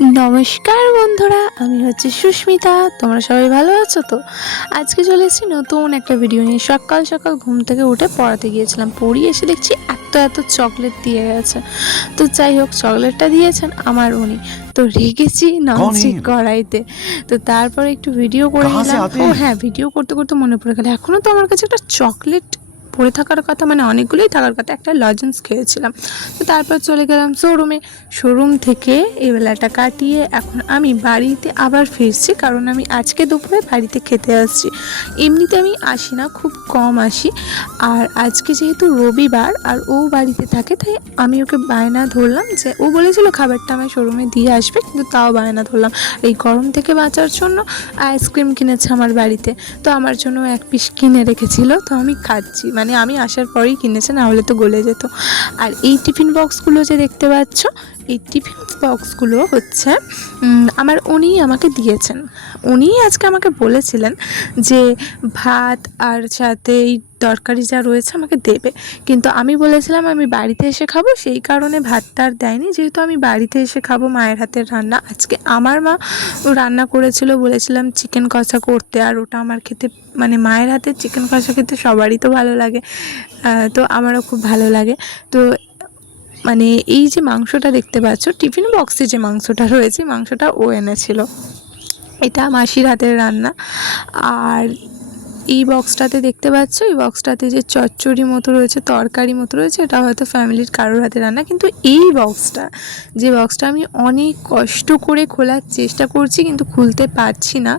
নমস্কার বন্ধুরা, আমি হচ্ছে সুস্মিতা। তোমরা সবাই ভালো আছো তো? আজকে চলে এসেছি নতুন একটা ভিডিও নিয়ে। সকাল সকাল ঘুম থেকে উঠে পড়াতে গিয়েছিলাম, পড়িয়ে এসে দেখছি এত এত চকলেট দিয়ে গেছে। তো যাই হোক, চকলেটটা দিয়েছেন আমার উনি, তো রেখেছি ননস্টিক কড়াইতে। তো তারপরে একটু ভিডিও করে নিলাম। ও হ্যাঁ, ভিডিও করতে করতে মনে পড়ে গেল এখনও তো আমার কাছে একটা চকলেট পড়ে থাকার কথা, মানে অনেকগুলোই থাকার কথা। একটা লজেন্স খেয়েছিলাম। তো তারপর চলে গেলাম শোরুম থেকে এই বেলাটা কাটিয়ে এখন আমি বাড়িতে আবার ফিরছি, কারণ আমি আজকে দুপুরে বাড়িতে খেতে আসছি। এমনিতে আমি আসি না, খুব কম আসি। আর আজকে যেহেতু রবিবার আর ও বাড়িতে থাকে, তাই আমি ওকে বায়না ধরলাম যে, ও বলেছিল খাবারটা আমার শোরুমে দিয়ে আসবে, কিন্তু তাও বায়না ধরলাম। এই গরম থেকে বাঁচার জন্য আইসক্রিম কিনেছে আমার বাড়িতে, তো আমার জন্য এক পিস কিনে রেখেছিল, তো আমি খাচ্ছি। মানে আমি আসার পরেই কিনেছে, না হলে তো গলে যেত। আর এই টিফিন বক্সগুলো যে দেখতে পাচ্ছ, এই টিফিন বক্সগুলো হচ্ছে উনিই আমাকে দিয়েছেন। উনিই আজকে আমাকে বলেছিলেন যে ভাত আর সাথে এই তরকারি যা রয়েছে আমাকে দেবে, কিন্তু আমি বলেছিলাম আমি বাড়িতে এসে খাবো, সেই কারণে ভাতটা আর দেয়নি। যেহেতু আমি বাড়িতে এসে খাবো মায়ের হাতের রান্না, আজকে আমার মা রান্না করেছিল, বলেছিলাম চিকেন কষা করতে, আর ওটা আমার খেতে, মানে মায়ের হাতের চিকেন কষা খেতে সবারই তো ভালো লাগে, তো আমারও খুব ভালো লাগে। তো মানে এই যে মাংসটা দেখতে পাচ্ছ টিফিন বক্সে, যে মাংসটা রয়েছে, মাংসটা ও এনেছিল। এটা মাসির হাতের রান্না। আর এই বক্সটাতে দেখতে পাচ্ছ, এই বক্সটাতে যে চচ্চড়ি মতো রয়েছে, তরকারি মতো রয়েছে, এটা হয়তো ফ্যামিলির কারোর হাতে রান্না। কিন্তু এই বক্সটা, যে বক্সটা আমি অনেক কষ্ট করে খোলার চেষ্টা করছি কিন্তু খুলতে পারছি না,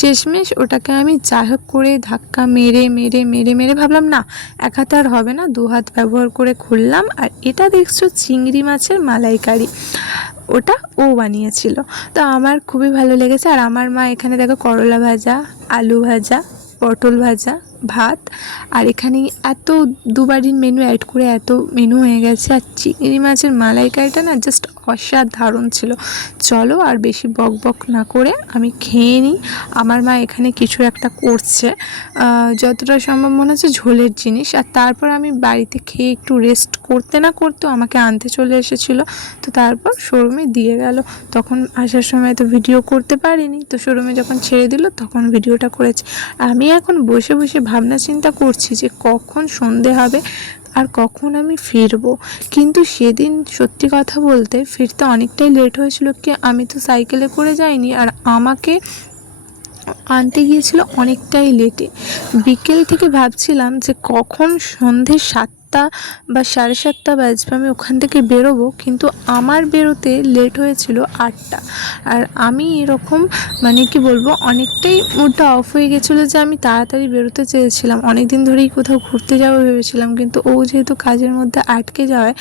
শেষমেশ ওটাকে আমি যা হোক করে ধাক্কা মেরে মেরে মেরে মেরে ভাবলাম না, এক হাতে আর হবে না, দু হাত ব্যবহার করে খুললাম। আর এটা দেখছো চিংড়ি মাছের মালাইকারি, ওটা ও বানিয়েছিল। তো আমার খুবই ভালো লেগেছে। আর আমার মা এখানে দেখো করলা ভাজা, আলু ভাজা, পটল ভাজা, ভাত, আর এখানে এত দুবারির মেনু অ্যাড করে এত মেনু হয়ে গেছে। আর চিংড়ি মাছের মালাইকারিটা না জাস্ট অসাধারণ ছিল। চলো আর বেশি বক বক না করে আমি খেয়ে নিই। আমার মা এখানে কিছু একটা করছে, যতটা সম্ভব মনে হচ্ছে ঝোলের জিনিস। আর তারপর আমি বাড়িতে খেয়ে একটু রেস্ট করতে না করতেও আমাকে আনতে চলে এসেছিলো। তো তারপর শোরুমে দিয়ে গেল, তখন আসার সময় তো ভিডিও করতে পারিনি, তো শোরুমে যখন ছেড়ে দিল তখন ভিডিওটা করেছি। আমি এখন বসে বসে ভাবনা চিন্তা করছি যে কখন সন্ধে হবে আর কখন আমি ফিরবো। কিন্তু সেদিন সত্যি কথা বলতে ফিরতে অনেকটাই লেট হয়েছিল। কি, আমি তো সাইকেলে করে যাইনি, আর আমাকে আনতে গিয়েছিল অনেকটাই লেটে। বিকেল থেকে ভাবছিলাম যে কখন সন্ধে 7টা বা 7:30 বাজবে আমি ওখান থেকে বেরোবো, কিন্তু আমার বেরোতে লেট হয়েছিল 8টা। আর আমি এরকম, মানে কি বলবো, অনেকটাই মুডটা অফ হয়ে গেছিলো যে আমি তাড়াতাড়ি বেরোতে চেয়েছিলাম। অনেক দিন ধরেই কোথাও ঘুরতে যাবো ভেবেছিলাম, কিন্তু ও যেহেতু কাজের মধ্যে আটকে যাওয়ায়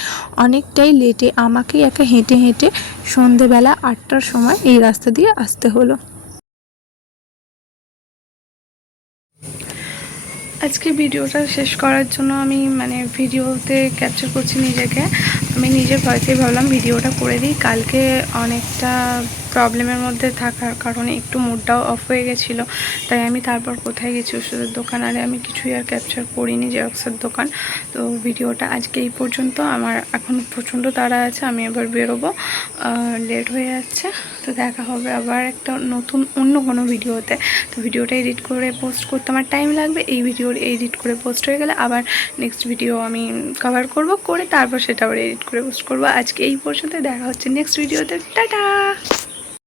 অনেকটাই লেটে আমাকেই একা হেঁটে হেঁটে সন্ধেবেলা 8টার সময় এই রাস্তা দিয়ে আসতে হলো। আজকে ভিডিওটা শেষ করার জন্য আমি ভিডিওতে ক্যাপচার করছি নিজেকে। আমি নিজের ভয়েসেই ভাবলাম ভিডিওটা করে দিই। কালকে অনেকটা প্রবলেমের মধ্যে থাকার কারণে একটু মুডটাও অফ হয়ে গেছিলো, তাই আমি তারপর কোথায় গেছি, ওষুধের দোকান, আরে আমি কিছুই আর ক্যাপচার করিনি, জেরক্সের দোকান। তো ভিডিওটা আজকে এই পর্যন্ত। আমার এখন প্রচণ্ড তাড়া আছে, আমি এবার বেরোবো, লেট হয়ে যাচ্ছে। তো দেখা হবে আবার একটা অন্য কোনো ভিডিওতে। তো ভিডিওটা এডিট করে পোস্ট করতে আমার টাইম লাগবে। এই ভিডিওর এডিট করে পোস্ট হয়ে গেলে আবার নেক্সট ভিডিও আমি কভার করে তারপর সেটা আবার এডিট করে পোস্ট করবো। আজকে এই পর্যন্ত, দেখা হচ্ছে নেক্সট ভিডিওতে। টাটা।